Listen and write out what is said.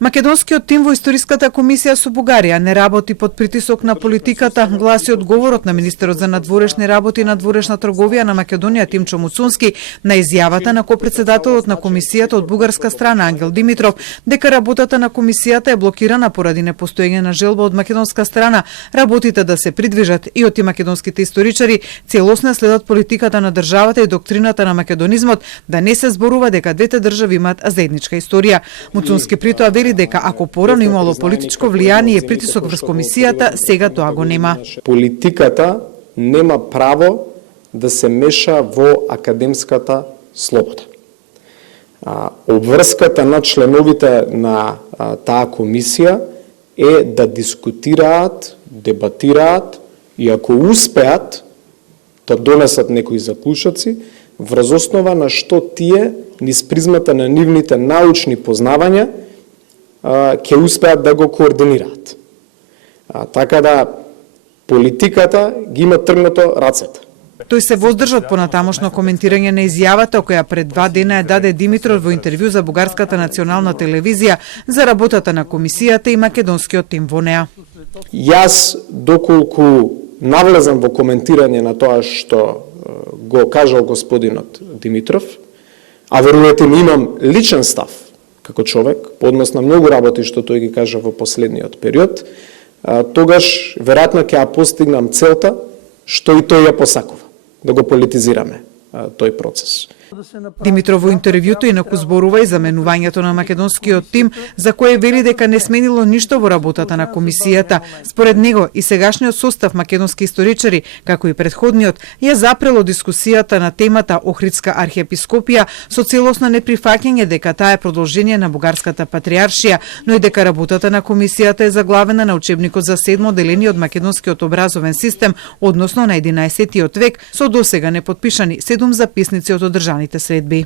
Македонскиот тим во Историската комисија со Бугарија не работи под притисок на политиката, гласи одговорот на министерот за надворешни работи и надворешна трговија на Македонија Тимчо Муцунски на изјавата на копредседателот на комисијата од бугарска страна Ангел Димитров дека работата на комисијата е блокирана поради непостоење на желба од македонска страна работите да се придвижат и оти македонските историчари целосно следат политиката на државата и доктрината на македонизмот да не се зборува дека двете држави имаат заедничка историја. Муцунски притоа вели дека ако порано имало политичко влијание и притисок врз комисијата, сега тоа го нема. Политиката нема право да се меша во академската слобода. Обврската на членовите на таа комисија е да дискутираат, дебатираат и ако успеат да донесат некои заклучоци, врз основа на што тие низ призмата на нивните научни познавања ќе успеат да го координираат. Така да политиката ги има тргнато рацете. Тој се воздржа од понатамошно коментирање на изјавата која пред 2 дена ја даде Димитров во интервју за Бугарската национална телевизија за работата на комисијата и македонскиот тим во неа. Јас доколку навлезам во коментирање на тоа што го кажал господинот Димитров, а верувате ми имам личен став како човек, по однос на многу работи што тој ги кажа во последниот период, тогаш веројатно ќе ја постигнам целта што и тој ја посакува, да го политизираме тој процес. Димитров во интервјуто инаку зборува и за менувањето на македонскиот тим, за кое вели дека не сменило ништо во работата на комисијата. Според него и сегашниот состав македонски историчари, како и претходниот, ја запрело дискусијата на темата Охридска архиепископија со целосно неприфаќање дека таа е продолжение на бугарската патриаршија, но и дека работата на комисијата е заглавена на учебникот за 7 деление од македонскиот образовен систем, односно на 11 век, со досега непотпишани 7 записници од одржаните средби.